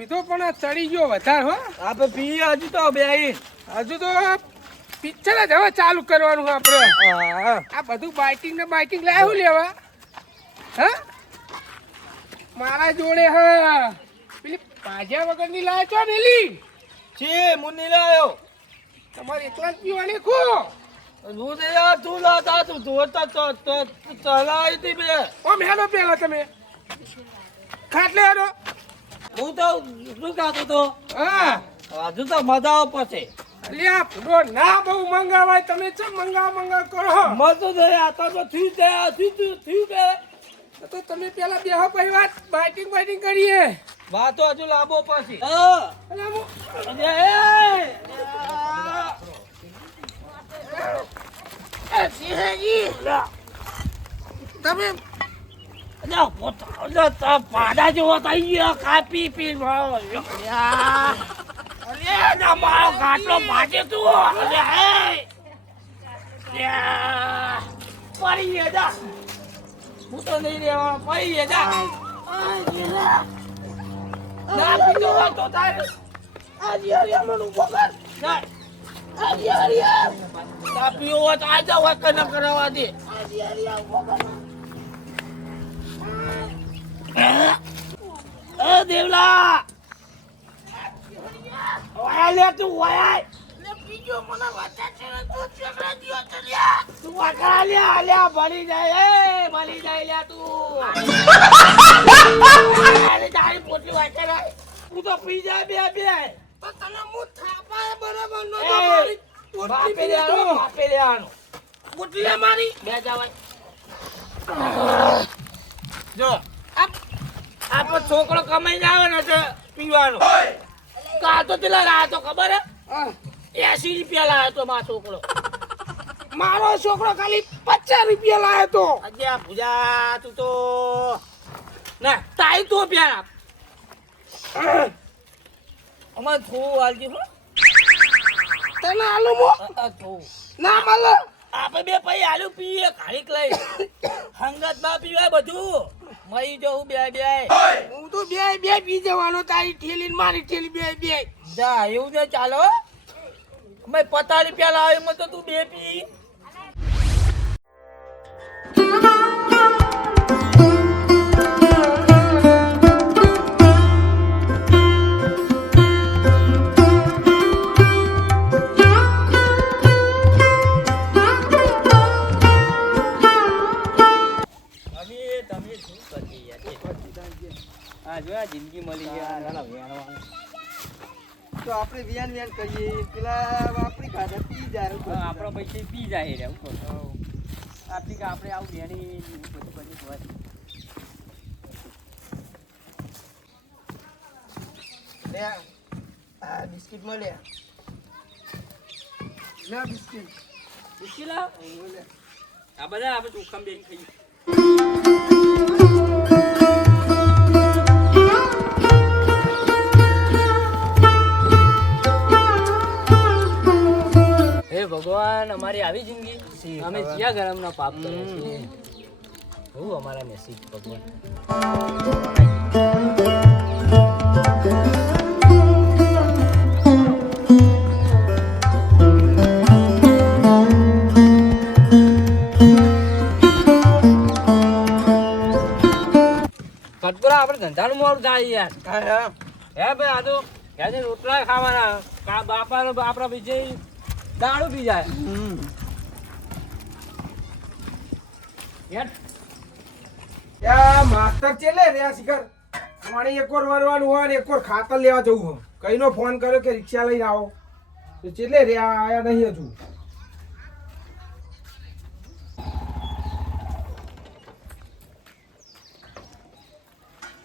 પીધો પણ ચડી ગયો વધારે હો. આપણે પીએ હજુ તો બે હજુ તો પિક્ચર જ હવે ચાલુ કરવાનું આપણે. હા આ બધું બાઇકિંગ ને બાઇકિંગ લાવ્યું લેવા. હા મારા જોડે હા પેલી ભાજ્યા વગરની લાવે છો નેલી છે મુન્ની લાયો તમારે એકલા જ પીવાની ખો. હું તો યાર તું લાતા તું જોતા તો ચલાવી હતી બે ઓમ હેલો પેલા તમે ખાટલે હેલો. હું તો શું કહેતો તો હા હજુ તો મજા આવે પછી અલ્યા ફૂડો ના બહુ મંગાવાય તમે ચમ મંગાવ કરો. મજું તો આ તો થયું કે તો તમે પેલા બેહો પછી વાત બાઇકિંગ કરીએ. વાતો હજુ લાંબો પછી અલ્યા હું તમે પાડા જેવો થઈ ગયો કાપી પી મારો કાટલો પાડે તું પડી જા હું તો નહીં રહેવાનો પડી જા ના પીતો હોય તો તારે પીવો હોય તો આ જાવ કને કરાવવા દે દેવલા ઓયા લે તું ઓયા લે પીજો મને વાતા છે તું ચકરા દિયો તો લ્યા તું વાકરા લ્યા ભલી જાય ભલી જાય લ્યા તું અરે તારી પોટલી વાકરા તું તો પી જાય બે તો તને હું થાપાય બરાબર નો બાપે લેવાનો પોટલી મારી બે જવાય જો આપણો છોકરો કમાઈને આવે ને તો પીવાનો કાલ તો પેલા લાવ્યો તો ખબર હે 80 રૂપિયા લાવ્યો તો મારો છોકરો. મારો છોકરો ખાલી 50 રૂપિયા લાવ્યો તો. અજ્યા ભુજા તું તો ના તાઈ તો પ્યાર અમાર થોડું આલજી હો તને આલુ મો થોડું ના મળે. આપણે બે પૈ આલુ પીએ ખાલીક લઈ હંગત માં પીવાય બધું મરી જવું બે હું તો બે પી જવાનો તારી ઠેલી ને મારી ઠેલી બે જા એવું ને ચાલો મેં 50 રૂપિયા લાવ્યો મત તો તું બે પી જિંદગી મળી ગયા તો આપણે વ્યાન કરીએ પેલા આપણી ખાધા પી જાય આપણા પૈસે પી જાય રે આટલી કે આપણે આવું વેણી બધું હોય લે આ બિસ્કિટ મળે લે બિસ્કિટ લાવ આ બધા આપણે ચોખામાં બેન ખાઈએ ભગવાન અમારી આવી જિંદગી અમે જ્યાં ગરમ ના પાપ કર્યા છીએ હું અમારા નસીબ ભગવાન કટપુરા આપણે ધંધાનું મોડું થાય યાર હે ભાઈ આ તો ક્યાંથી રોટલા ખાવાના બાપાનો આપણા બીજે દારૂ પી જાય માસ્ટર ચેલે રહ્યા શિખર મારી એકવાર વરવાનું હોય ને એકવાર ખાતર લેવા જવું હોય કઈનો ફોન કર્યો કે રિક્ષા લઈને આવો તો ચેલે રહ્યા આયા નહીં હજુ.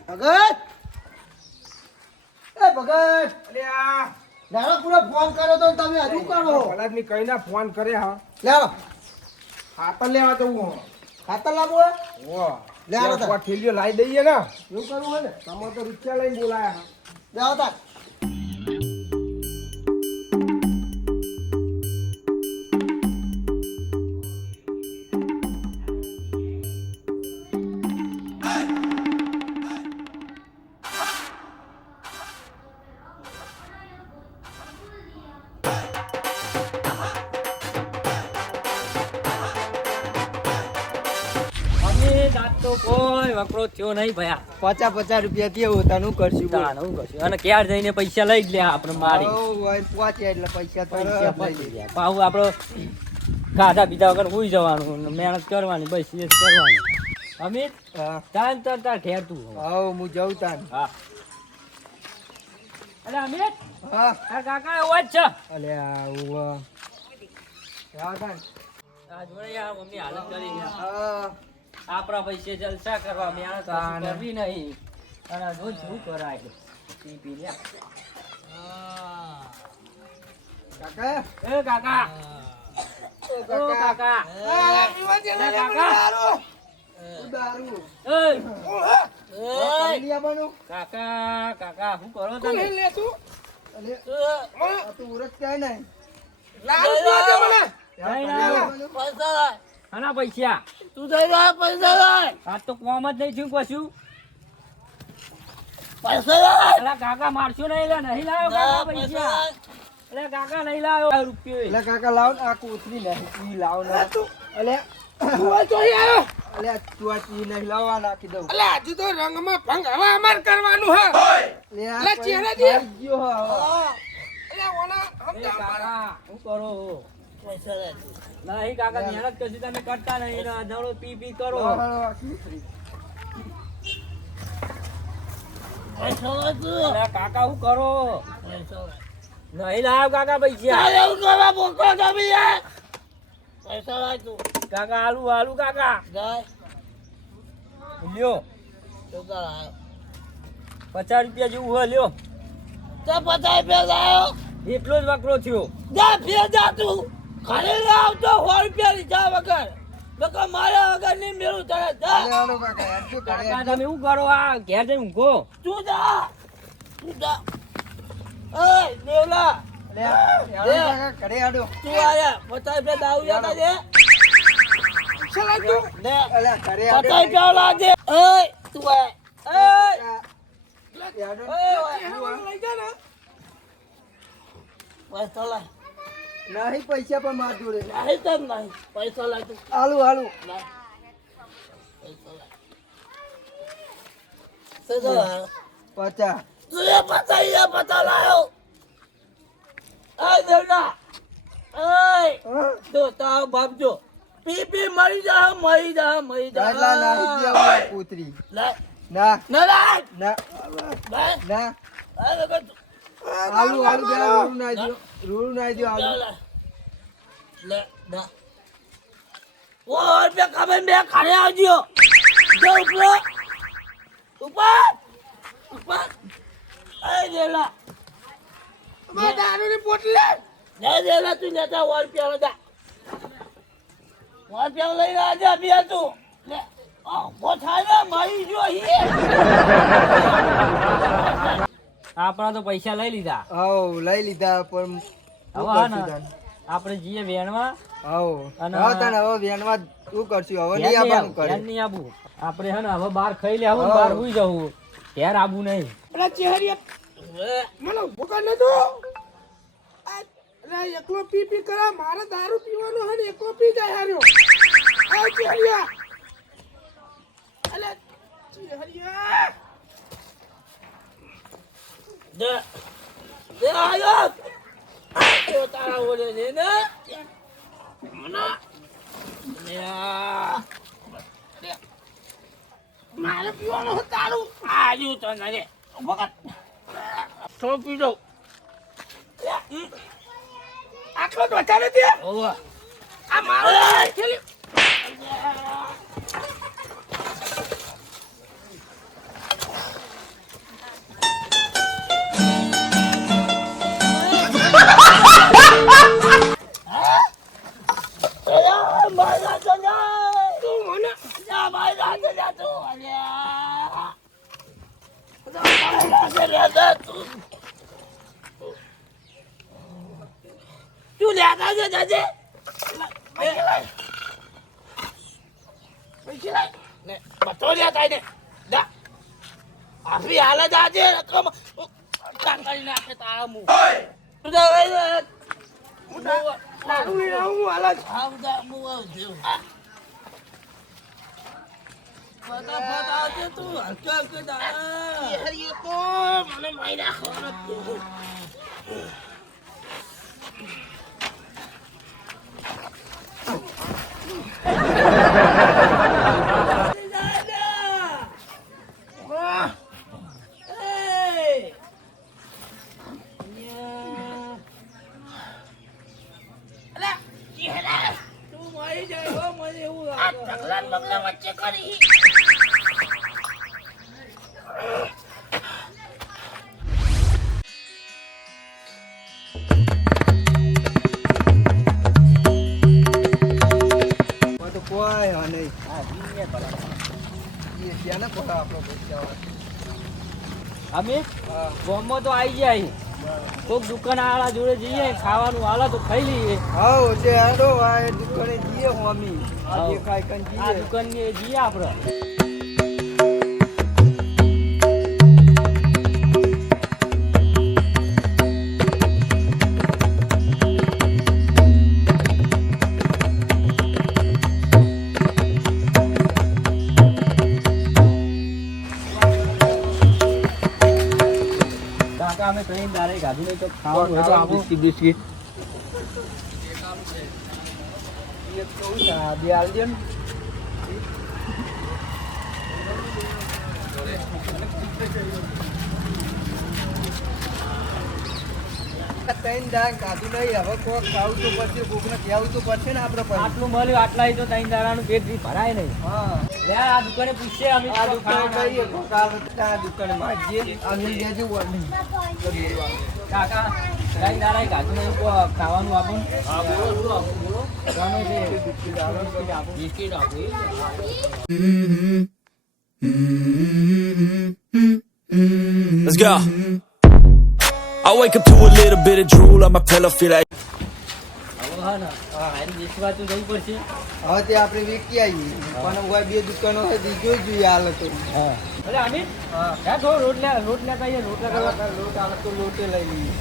ભગત એ ભગત અલ્યા નાનો પૂરો ફોન કર્યો તો તમે હજુ કરો ભલાદમી કઈ ના ફોન કરે હા લેવો ખાતર લેવા જવું હોય ખાતર લાવો હે ઓ લે આવો તા. ઠેલીઓ લાવી દઈએ ને એવું કરવું હોય ને તમે તો રિક્ષા લઈને બોલાયા લેવો તા વકરો થયો નહીં ભયા 50 રૂપિયા થયો તનું કરશું બોલ. તાણ હું કશું અને ક્યાં જઈને પૈસા લઈ જ લે આપણે મારી હઉ, હોય પહોંચ્યા એટલે પૈસા તો પૈસા લઈ પતી લીધા. ગયા પાછું આપણો ખાધા પીધા વગર સુઈ જવાનું ને મહેનત કરવાની બસ એ જ કરવાની અમિત હા તાન તાર ઠેર તું હઉ, હું જઉં તાન. હા અરે અમિત હા તાર કાકા એવો જ છે અલે આવું હા તાન. આ જોડે યાર મમ્મી હાલત કરી ગયા હા આપણા પૈસે જલસા કરવા મહેનત કશું તાને. કરવી નહીં અને રોજ શું કરાય પી પી લે કાકા એ કાકા ઓ ઓ કાકા આ પીવા દે ને કાકા. દારૂ. દારૂ એ પાણી આવવાનું? કાકા કાકા શું કરો કોણ તમે લે તું? અલે આ તો ઉરત ક્યાંય નહીં. દારૂ પીવા દે મને. નહીં, પાણી નહીં. આવવાનું? આના પૈસા તું જઈ રહ્યા પૈસા લાય આ તો કોમ જ નહીં થયું કશું પૈસા લાય અલા કાકા મારશો નહીં લે નહીં લાવ્યો કાકા પૈસા અલે કાકા નહીં લાવ્યો રૂપિયો અલે કાકા લાવ ને આ કોથળી નહીં ઈ લાવ ને અલે તું આ ચોરી આવ્યો. અલે તું આ ચી નહીં લાવ આ નાખી દઉં અલે હજુ તો રંગમાં ભંગ હવે અમાર કરવાનું હે. અલે આ અલે કોઈ ચહેરાજી. ખાઈ ગયો હવે. અલે ઓલા એ સમજાવ. કાકા શું કરો પૈસા લાય નહીં કાકા મહેનત કશું તમે કરતા નહીં ને દડો પી પી કરો આ કોથળી. પૈસા લાય તું અલે કાકા શું કરો પૈસા લાય નહીં લાવ્યો કાકા પૈસા તારે એવું કરવા મોકલો તમે યાર પૈસા લાય તું કાકા આલુ આલુ કાકા જાય લ્યો તો લાયો 50 રૂપિયા જેવું હોય લ્યો તો 50 રૂપિયા લાયો એટલો જ વકરો થયો જા ફેર જા તું ઘરે લાવ તો 100 રૂપિયા લીધા વગર બકા મારા વગર નહીં મેળું તને જા અલે આલો કાકા યાર શું કરે? કાકા તમે શું કરો આ ઘેર જઈને ઊંઘો તું જા ઓય દેવલા અલે આલો કાકા ઘરે આડો. તું આયા 50 રૂપિયા દાવ યાદ આજે પૈસા લાવ તું. લે અલે ઘરે 50 આડો. રૂપિયા લાજે ઓય તું આય ઓય આડો. ઓય લઈ જા ને. પૈસા લાય નહીં પૈસા પણ માર જોડે. નહીં તો નહીં પૈસા લાય તું આલુ આલુ લાય પૈસા લાય પૈસા લાય 50. તું એ પતા લાયો આ દેવના ઓય હા? તો તાવ બાપજો પી પી મરી જા દાદલા નાખી દે આ કોથળી. લાય ના ના લાય ના લાય ના આ લગા આલુ આલુ બે રૂડું નાઈ દો. રૂડું નાઈ દો આલુ. લે લે ના ઓ રૂપિયા કામે બે ખાને આવજો જો ઉપર એ દેલા અમાર દારૂની બોટલી. ને દેલા તું લેતા 100 રૂપિયા લેતા 100 રૂપિયા લઈને આજા બિયા તું લે ઓ થાય ને મારી જો હી આપણા તો પૈસા લઈ લીધા હાઉ લઈ લીધા પણ હવે હા ને આપણે જઈએ વેણમાં હાઉ અને હવે તને હવે વેનમાં શું કરશું હવે નહીં આવવાનું કરે. નહીં આબુ આપણે હે ને હવે બહાર ખાઈ લેવું બહાર સુઈ જવું ઘેર આબુ નહીં અલા ચહેરિયા મને ઉભો કર ને તું. અલા એકલો પી પી કરા મારે દારૂ પીવાનો હે ને એકલો પી જાય હાર્યો. આ ચહેરિયા. અલા ચહેરિયા. દે આયો તો તારા ઓલે ને ને મારે પીવાનો હે દારૂ. આજુ તો ને વખત તો પીડો આટલો જ વધારે દે. ઓવા આ મારો ખેલી. મારા તો ના તું મને જા મારા તો જા તું અલ્યા મારા તો તું તું લેતા છે જાજે પૈસા લાય ને બતો લેતા ને દા આપી હાલ જાજે રકમ કાંગળી નાખે તારા મું તું જા દારૂ લઈને આવું હું હાલ જ. આવ દા મું આવ દેવ ફટાફટ આવજે તું હલકે હલકે દાડા હરિયો તો મને મારી નાખવાનો તું મારી જાય હો મને એવું આ લાગે ઢગલા ને બગલા વચ્ચે કરી તો કોઈ હા નહીં હા જીને ભલા એ ત્યાં ને ભલા આપણો પૈસા અમે ગામમાં તો આવી જાય કોક દુકાન વાળા જોડે જઈએ ખાવાનું હાલા તો ખાઈ લઈએ હા તે આડો આ દુકાને જઈએ હોમી આ હાઉ. દેખાય કન આ જઈએ દુકાન ને જઈએ આપણે કાકા અમે કઈ દારે ગાધું નહીં તો ખાવાનું હોય તો આપો બિસ્કિટ એક કહું ને આ બે આલ દે ને ત્રણ દાન કાઢું નહીં હવે કોક ખાવું તો પડશે કોકને કહેવું તો પડશે ને આપણે પછી આટલું મળ્યું આટલા તો ત્રણ દાડાનું પેટ બી ભરાય નહીં હા લે આ દુકાને પૂછશે અમે આ દુકાને કહીએ કોક આવે તો આ દુકાને માંગીએ આ લઈ લેજો વળી. કાકા ત્રણ દાડા ગાધું નહીં તો ખાવાનું આપો હા બોલો શું આપું બોલો ગમે તે બિસ્કિટ આલો તો આપો બિસ્કિટ આપું Let's go. I wake up to a little bit of drool on my pillow, feel like હવે હા ને હારી દેશવા તો જવું પડશે હવે તે આપણે વેચી આવીએ પણ હવે બે દુકાનો હોય તે જોઈ જોઈએ હાલ તો હા અરે અમિત હા થોડો રોટ લેતા આવીએ રોટલા કરવા લોટ આવે તો લોટે લઈ લઈએ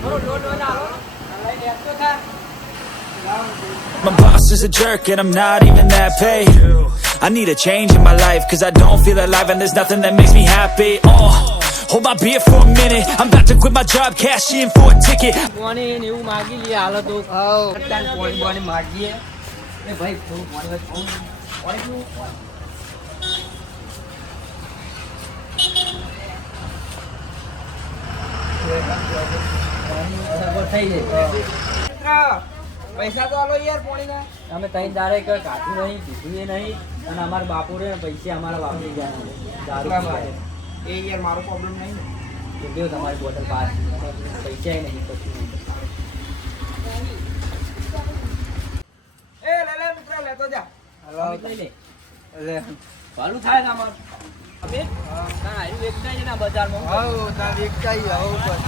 થોડો લોટ વધારો લઈ લેતો થા my boss is a jerk and I'm not even that paid. I need a change in my life cause I don't feel alive and there's nothing that makes me happy. Hold my beer for a minute, I'm about to quit my job, cash in for a ticket. પાણી ને એવું માગી લઈએ હાલો તો હા પાણી પાણી માગીએ એ ભાઈ થોડું પાણી પાણી પીવું બરાબર થઈ જાય પૈસા તો આલો યાર પાણીના અમે ત્રણ દાડે કઈ કાઢું નહીં પીધું નહીં અને અમારા બાપુ રે પૈસા અમારા વાપરી ગયા દારૂ એટલા પીવા. માટે. એ યાર મારો પ્રોબ્લેમ નહીં ને તો દેવ તમારી બોટલ પાસ પૈસા નહીં પછી નહીં. એ લે લે મિત્ર લેતો જા અમિત લઈ લે લે ભાલું થાય ને અમારું અમિત ના આવ્યું વેચતા છે ને આ બજારમાં હાઉ તા વેચાઈ હાઉ બસ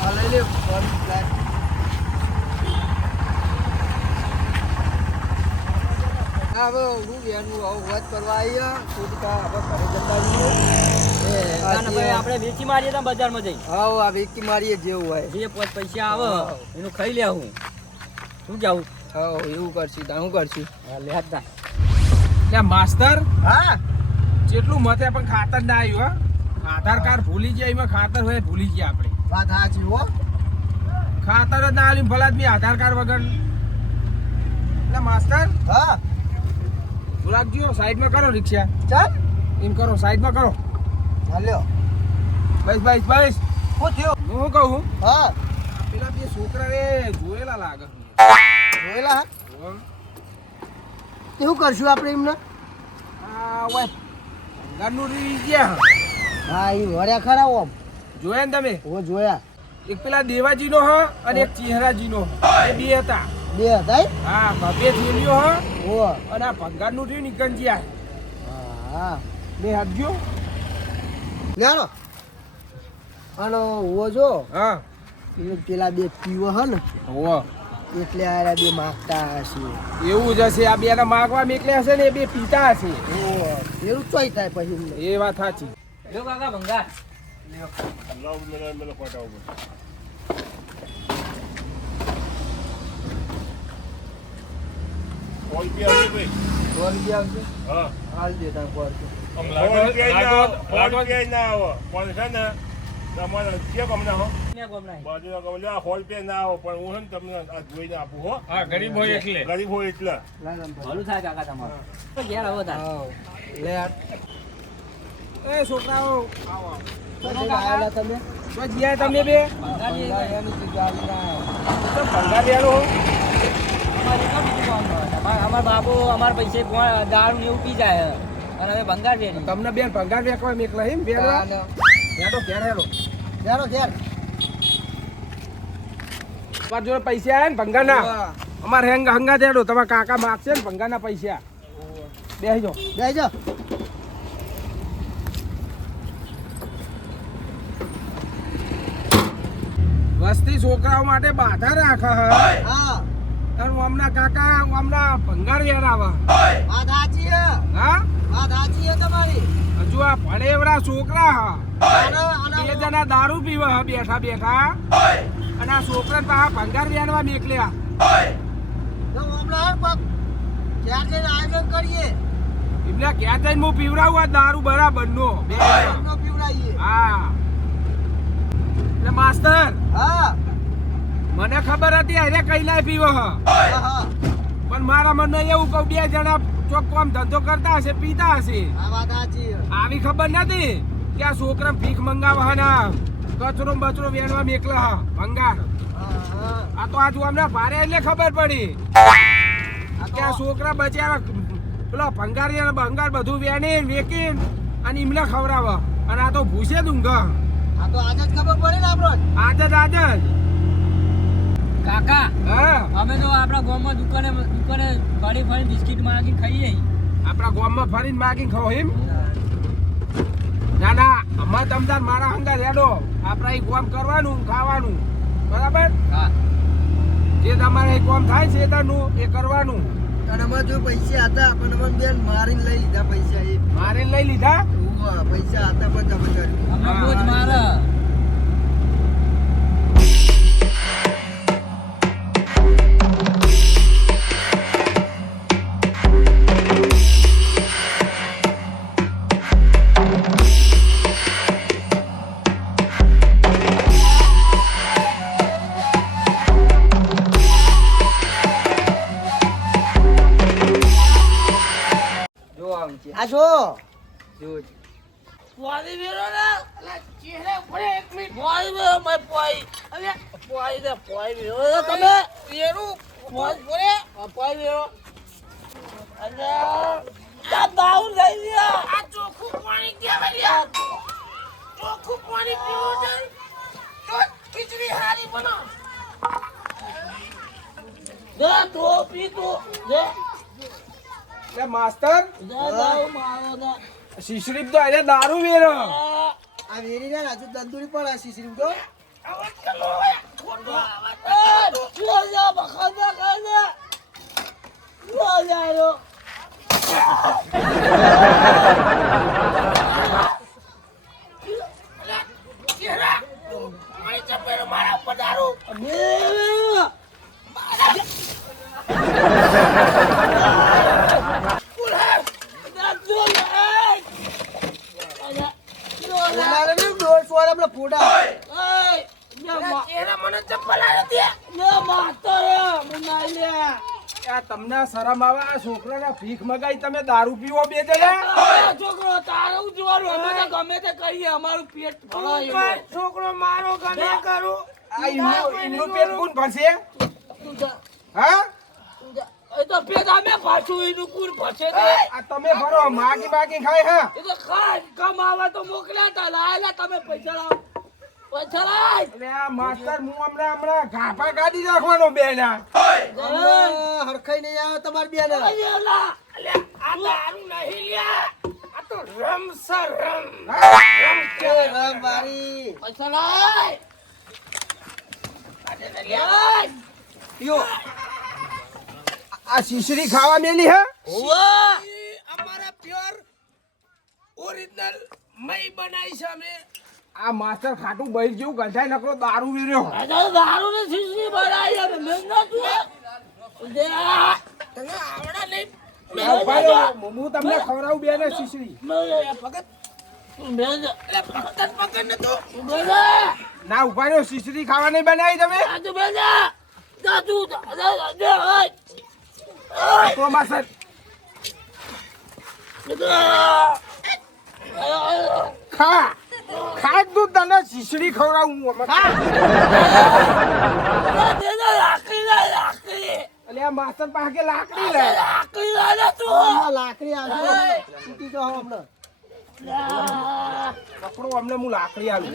આ લઈ લે ફોન ફ્લેટ હવે હું વેનું આવું વાત કરવા આવ્યા થોડીક હવે ઘરે જતા રહીએ ના, ભાઈ આપણે વેચી મારીએ તો બજારમાં જઈ હાઉ આ વેચી મારીએ જેવું હોય જે પાંચ પૈસા આવે એનું ખાઈ લે હું શું જાઉં હાઉ એવું કરશું તા હું કરશું લે હતા લે માસ્તર હા જેટલું મતે પણ ખાતર ના આવ્યું હા આધાર કાર્ડ ભૂલી ગયા એમાં ખાતર હોય ભૂલી ગયા આપણે વાત સાચી હો ખાતર જ ના આલ્યું ભલા જ આધાર કાર્ડ વગર એટલે માસ્તર હા રાખજો સાઈડમાં કરો રિક્ષા ચાલ એમ કરો સાઈડમાં કરો હાલ્યો બસ બસ બસ શું થયું હું શું કહું હા પેલા બે છોકરા રે જોયેલા લાગે જોયેલા હા શું કરશું આપણે એમને આ ઓય ઘરનું રીત ગયા હા એ વળ્યા ખરા ઓમ જોયા ને તમે ઓ જોયા એક પેલા દેવાજીનો હ અને એક ચહેરાજીનો એ બે હતા બે હતા હા બે થેલીઓ હ ઓ અને આ ભંગારનું થયું નિકંજિયા હા બે હાથજો લેનો આનો ઓ જો હા પેલા બે પીવો હે ને હોવ એટલે આ બે માગતા હશે એવું જ હશે આ બે ના માગવા મેકલે હશે ને એ બે પીતા હશે ઓ એવું ચોઈ થાય પછી એમને. એ વાત સાચી જો કાકા ભંગાર રૂપિયા આવશે હાલ દે તાર પર ને ગોમના ગરીબ હોય એટલે ભલું થાય કાકા તમારું તો ઘેર આવો તાર લે યાર એ છોકરાઓ આવેલા તમે તો જ્યાં તમે બે એનું કીધું તો ભંગાર લેલો અમાર બાપુ અમાર પૈસે દારૂ ને એવું પી જાય અને હવે ભંગાર વેરી તમને બેન ભંગાર વેકવા મેકલા હિમ બેનવા યાડો ઘેર હેલો જારો ઘેર તમાર જોડે પૈસા આયા ને ભંગારના અમાર હંગા દેડો તમારા કાકા માગશે ને ભંગારના પૈસા બેહી જાઓ બેહી જા વસ્તી છોકરાઓ માટે બાધા રાખે હે હા અને હમણાં કાકા હમણાં ભંગાર વેરાવા વાત સાચી હે હા વાત સાચી હે તમારી હજુ આ ભણેવડા છોકરા હા અને બે જણા દારૂ પીવા હા બેઠા બેઠા અને આ છોકરા પાછા ભંગાર વેરવા નીકળ્યા તો હમણાં કોક ક્યાં જઈને આયોજન કરીએ એમને ક્યાં જઈને હું પીવડાવું આ દારૂ બરાબર નો એમનો પીવડાવીએ હા એટલે માસ્તર હા મને ખબર હતી અરે કઈ ના પીવો હ હા પણ મારા મને એવું કહું બે જણા ચોક કામ ધંધો કરતા હશે પીતા હશે આ વાત સાચી હે આવી ખબર નથી કે આ છોકરા ભીખ મંગાવવા ના કચરો બચરો વેણવા મેકલા હા ભંગાર હા આ તો આજુ અમને ભારે એટલે ખબર પડી કે આ છોકરા બચારા પેલો ભંગાર ભંગાર બધું વેણી વેકી અને એમને ખવડાવે અને આ તો ભૂસે દુંગા આ તો આજે જ ખબર પડે ને આપણો આજ જ કાકા હા અમે તો આપણા ગામમાં દુકાને ફરી ફરી બિસ્કિટ માંગી ખાઈએ આપણા ગામમાં ફરીને માગીને ખાઓ એમ ના ના અમાર તમદાર મારા હંગા રેડો આપણા એ કામ કરવાનું ખાવાનું બરાબર હા જે તમારે એ કામ થાય છે તાનું એ કરવાનું અને અમારે જો પૈસા હતા પણ અમારે બેન મારીને લઈ લીધા પૈસા એ મારે લઈ લીધા ઓવા પૈસા હતા બધા બધા અમને બહુ જ મારે આ જો પોઈ વેરો ને અલા ચહેરે પડે એક મિનિટ પોઈ વેરો મે પોઈ અરે પોઈ દે પોઈ વેરો તમે વેરું પોઈ પડે પોઈ વેરો અરે આ દાઉ લઈ લ્યા આ ચોખ્ખું પાણી કેવા લ્યા ચોખ્ખું પાણી પીવું છે તો ખીચડી હારી બનો દે તો પી તો દે એ માસ્તર દાઉ મારો દે શીશરીફ તો અરે દારૂ વેરો આ વેરી ના રાજુ તંદુરી પણ આ શીશરી તો આવાજ કલો ખોટો આવાજ લો જા બખાદા ખાને લો જાયો ચહેરા મારી ચપેરો મારા ઉપર દારૂ તમને શરમ આવે આ છોકરાના ભીખ મગાઈ તમે દારૂ પીવો બે જણા છોકરો તારું જોવાનું અમે તો ગમે તે કહીએ અમારું પેટ ભરાય છોકરો મારો ગમે કરું આ એમનું પેટ કોણ ભરશે હા એ તો પેટ અમે પાછું એનું કુર ભરશે આ તમે ભરો માગી માગી ખાય હા એ તો ખાય કમાવા તો મોકલ્યા તા લાયેલા તમે પૈસા લાવો પૈસા લાય એટલે આ માસ્તર હું હમણાં ઘાપા કાઢી નાખવાનો બેના હરખાઈ નહીં આવે તમારી બેન અલા અલે આ દારૂ નહીં લ્યા આ તો રમ સર રમ રામ મારી પૈસા લાય આજે ને લાય યો આ શીશરી ખાવા મેલી હે ઓવા અમારા પ્યોર ઓરિજિનલ મઈ બનાવી છે અમે આ માસ્ટર ખાટું બૈર જેવું ગંધાઈ નકરો દારૂ વેર્યો આ દારૂ ને શીશી બનાવી અમે મેં ના તું દે તને આવડા નહીં મેલો ઉભા જો. રહો. હું તમને ખવડાવું બે ને શીશડી મેલો ભગત મેલો એટલે ભગત પકડ ને તું મેલો ના ઉભા રહ્યો શીશડી ખાવા નહીં બનાવી તમે આજો મેલો દાદુ દાદુ તો માસર ખા ખા તું તને શીશડી ખવડાવું હું ખા એટલે આ માસર પાસે લાકડી લે લાકડી આવશે તૂટી જાઓ હમણાં પકડો અમને હું લાકડી આવી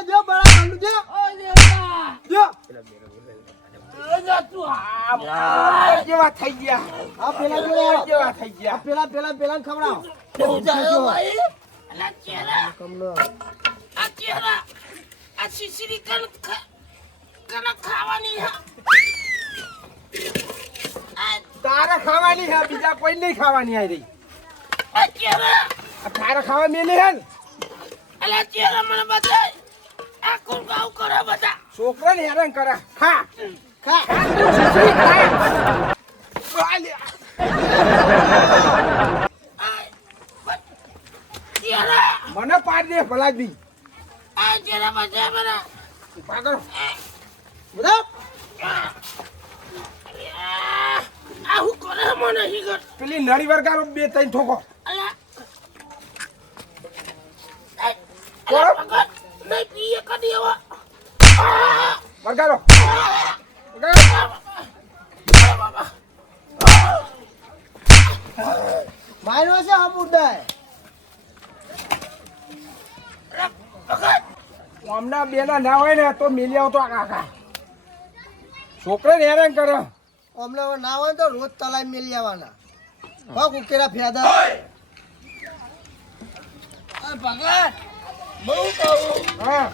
જો બળા કાંડું જો જેવા થઈ ગયા આ પેલા જોડે જેવા થઈ ગયા પેલા ખવડાવો કમલો તારે ખાવાની હે બીજા કોઈ નહીં ખાવાની આ રહી તારે ખાવા મેલી હે ને છોકરા ને હેરાન કરે ખા ખા શીશડી ખા મને પાડ દે ભલા દી ઉભા કરો પેલી નળી વરગારો બે ત્રણ ઠોકો વરગારો માર્યો છે આ બુડાએ હમણાં બેના ના હોય ને તો મિલી આવતો કાકા છોકરાને હેરાન કરે અમને હવે ના હોય તો રોજ તલાઈ મેલી આવવાના ભાગ ઉકેરા ફેદા હા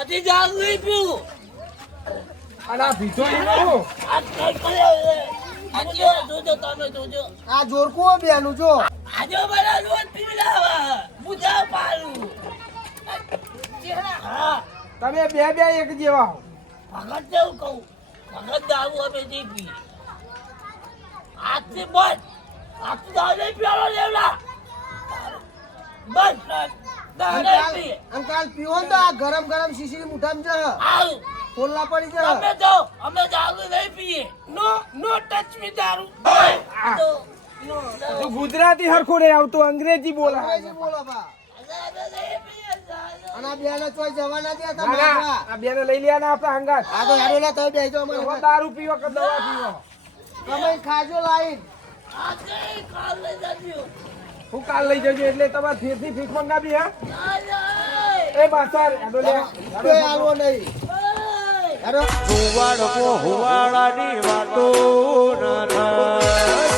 કદી જાગ નહીં પીવું અને આ ભીજો લીધું આજે જોજો તમે જોજો આ જોરકું બેનું જો આજે મારા રોજ પીવડાવા બુધા પાલું હા તમે બે એક જેવા હો ભગત જેવું કહું ભગત દારૂ અમે નહીં પીએ આજથી બંધ આજથી દારૂ નહીં પીવાનો લેવલા બંધ દારૂ નહીં પીએ અંકાલ પીવો ને તો આ ગરમ શીશી મુઠામ છે આવું ખોલના પડી તમે જાય જો અમે દારૂ નહીં પીએ નો ટચ મી દારૂ તો તું ગુજરાતી હરખું નહીં આવતું અંગ્રેજી બોલા અંગ્રેજી બોલો બા અમે નહીં પીએ દારૂ. અને આ બેને ચોય જવાના દે ના, ના, આ બેને લઈ લ્યા ને આપણા હંગાત આ તો હેડો લે તમે બેજો અમારે દારૂ પીવો કે દવા પીવો તમે ખાજો લાઈન આજે કાલ લઈ જજો હું કાલ લઈ જજો એટલે તમારે ફેરથી ફીક મંગાવી હા આજે એ બાસર એનો લે કોઈ આલવો નહીં હેડો હુવાડકો હુવાડાની વાતો ન થાય